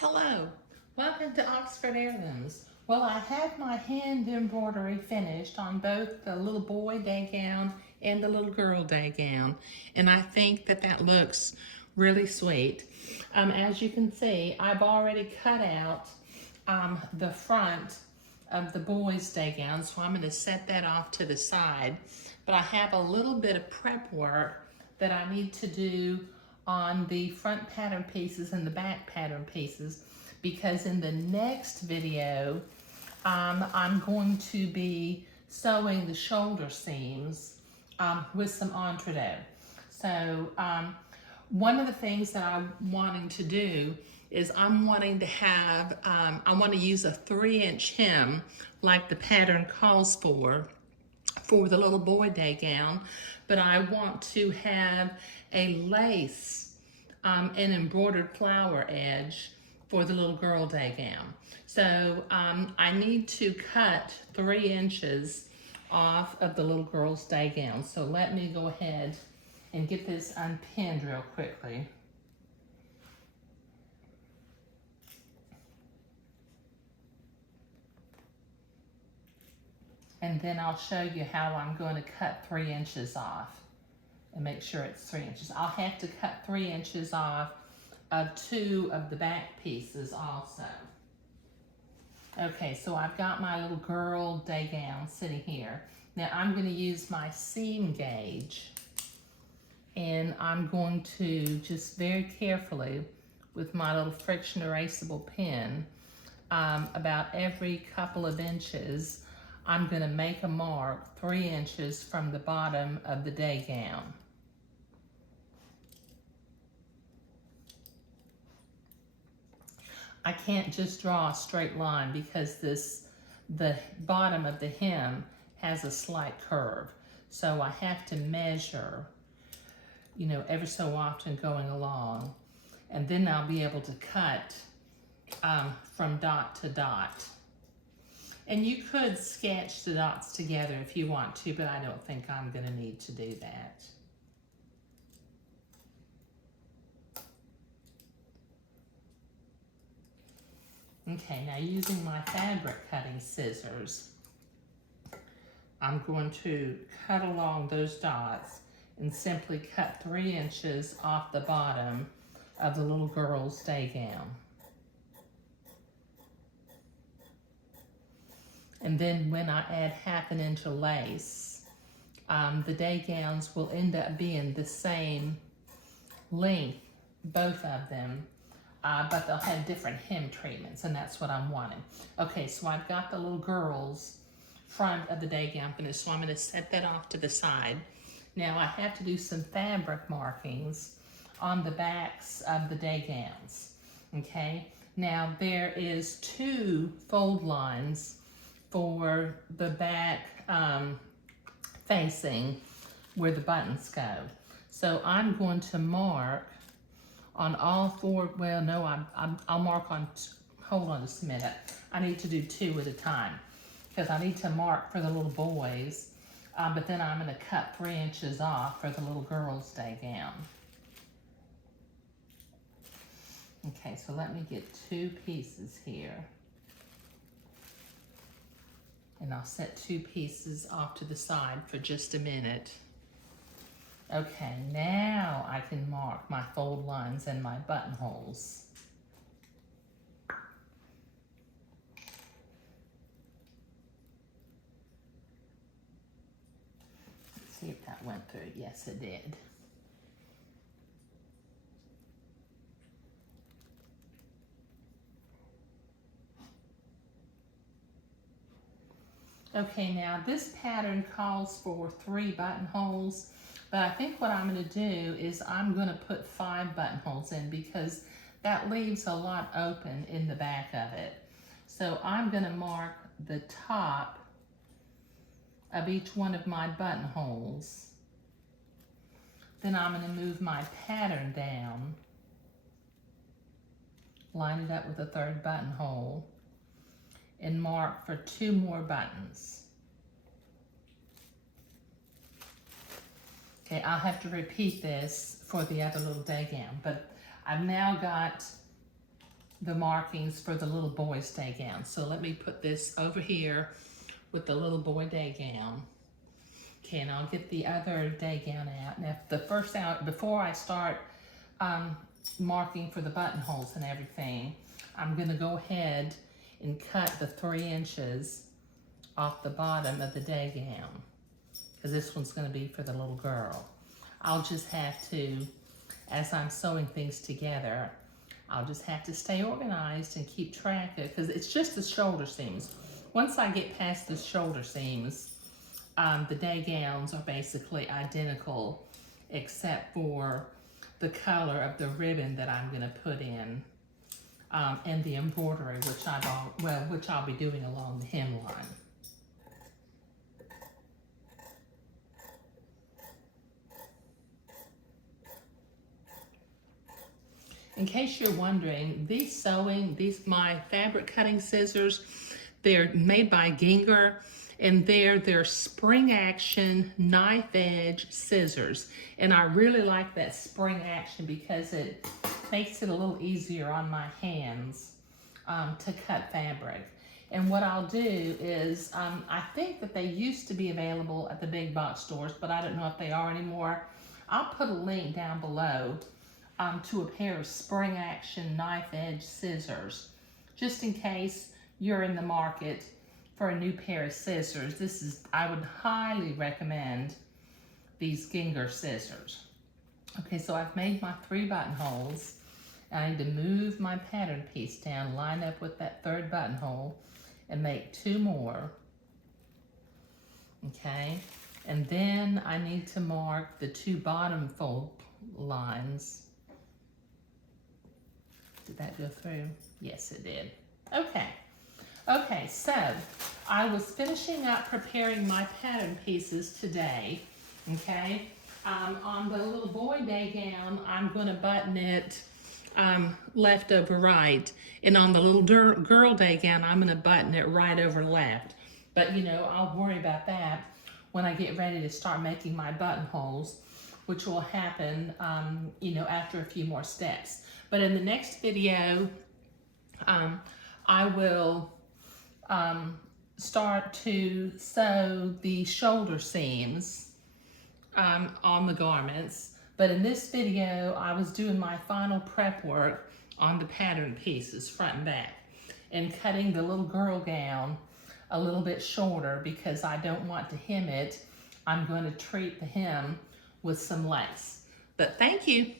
Hello, welcome to Oxford Heirlooms. Well, I have my hand embroidery finished on both the little boy day gown and the little girl day gown, and I think that looks really sweet. As you can see, I've already cut out the front of the boys day gown, so I'm going to set that off to the side. But I have a little bit of prep work that I need to do on the front pattern pieces and the back pattern pieces, because in the next video I'm going to be sewing the shoulder seams with some entredeux. So one of the things that I'm wanting to do is I'm wanting to have, I want to use a 3-inch hem like the pattern calls for the little boy day gown, but I want to have a lace an embroidered flower edge for the little girl day gown. So I need to cut 3 inches off of the little girl's day gown. So let me go ahead and get this unpinned real quickly. And then I'll show you how I'm going to cut 3 inches off and make sure it's 3 inches. I'll have to cut 3 inches off of 2 of the back pieces also. Okay, so I've got my little girl day gown sitting here. Now I'm going to use my seam gauge, and I'm going to just very carefully with my little friction erasable pen, about every couple of inches, I'm going to make a mark 3 inches from the bottom of the day gown. I can't just draw a straight line because the bottom of the hem has a slight curve. So I have to measure, every so often going along, and then I'll be able to cut from dot to dot. And you could sketch the dots together if you want to, but I don't think I'm going to need to do that. Okay, now using my fabric cutting scissors, I'm going to cut along those dots and simply cut 3 inches off the bottom of the little girl's day gown. And then when I add 1/2 inch of lace, the day gowns will end up being the same length, both of them, but they'll have different hem treatments, and that's what I'm wanting. Okay, so I've got the little girl's front of the day gown finished, so I'm going to set that off to the side. Now I have to do some fabric markings on the backs of the day gowns. Okay, now there is 2 fold lines for the back facing where the buttons go. So I'm going to mark on all 4, well no, I'll mark on, hold on just a minute. I need to do 2 at a time because I need to mark for the little boys, but then I'm going to cut 3 inches off for the little girl's day gown. Okay, so let me get 2 pieces here. And I'll set 2 pieces off to the side for just a minute. Okay, now I can mark my fold lines and my buttonholes. Let's see if that went through. Yes, it did. Okay, now this pattern calls for 3 buttonholes, but I think what I'm going to do is I'm going to put 5 buttonholes in because that leaves a lot open in the back of it. So I'm going to mark the top of each one of my buttonholes. Then I'm going to move my pattern down, line it up with a 3rd buttonhole, and mark for 2 more buttons. Okay, I'll have to repeat this for the other little day gown, but I've now got the markings for the little boy's day gown. So let me put this over here with the little boy day gown. Okay, and I'll get the other day gown out. Now, the first out, before I start marking for the buttonholes and everything, I'm gonna go ahead and cut the 3 inches off the bottom of the day gown, because this one's gonna be for the little girl. I'll just have to, as I'm sewing things together, I'll just have to stay organized and keep track of, because it's just the shoulder seams. Once I get past the shoulder seams, the day gowns are basically identical, except for the color of the ribbon that I'm gonna put in, and the embroidery, which I'll be doing along the hemline. In case you're wondering, my fabric cutting scissors, they're made by Ginger, and they're spring action knife edge scissors. And I really like that spring action because it makes it a little easier on my hands to cut fabric. And what I'll do is, I think that they used to be available at the big box stores, but I don't know if they are anymore. I'll put a link down below to a pair of spring action knife edge scissors, just in case you're in the market for a new pair of scissors. I would highly recommend these Ginger scissors. Okay, so I've made my 3 buttonholes. I need to move my pattern piece down, line up with that 3rd buttonhole, and make 2 more. Okay, and then I need to mark the 2 bottom fold lines. Did that go through? Yes, it did. Okay, so I was finishing up preparing my pattern pieces today, okay? On the little boy day gown, I'm gonna button it left over right, and on the little girl day gown, I'm gonna button it right over left. But you know, I'll worry about that when I get ready to start making my buttonholes, which will happen, you know, after a few more steps. But in the next video, I will start to sew the shoulder seams on the garments. But in this video, I was doing my final prep work on the pattern pieces, front and back, and cutting the little girl gown a little bit shorter because I don't want to hem it. I'm going to treat the hem with some lace. But thank you.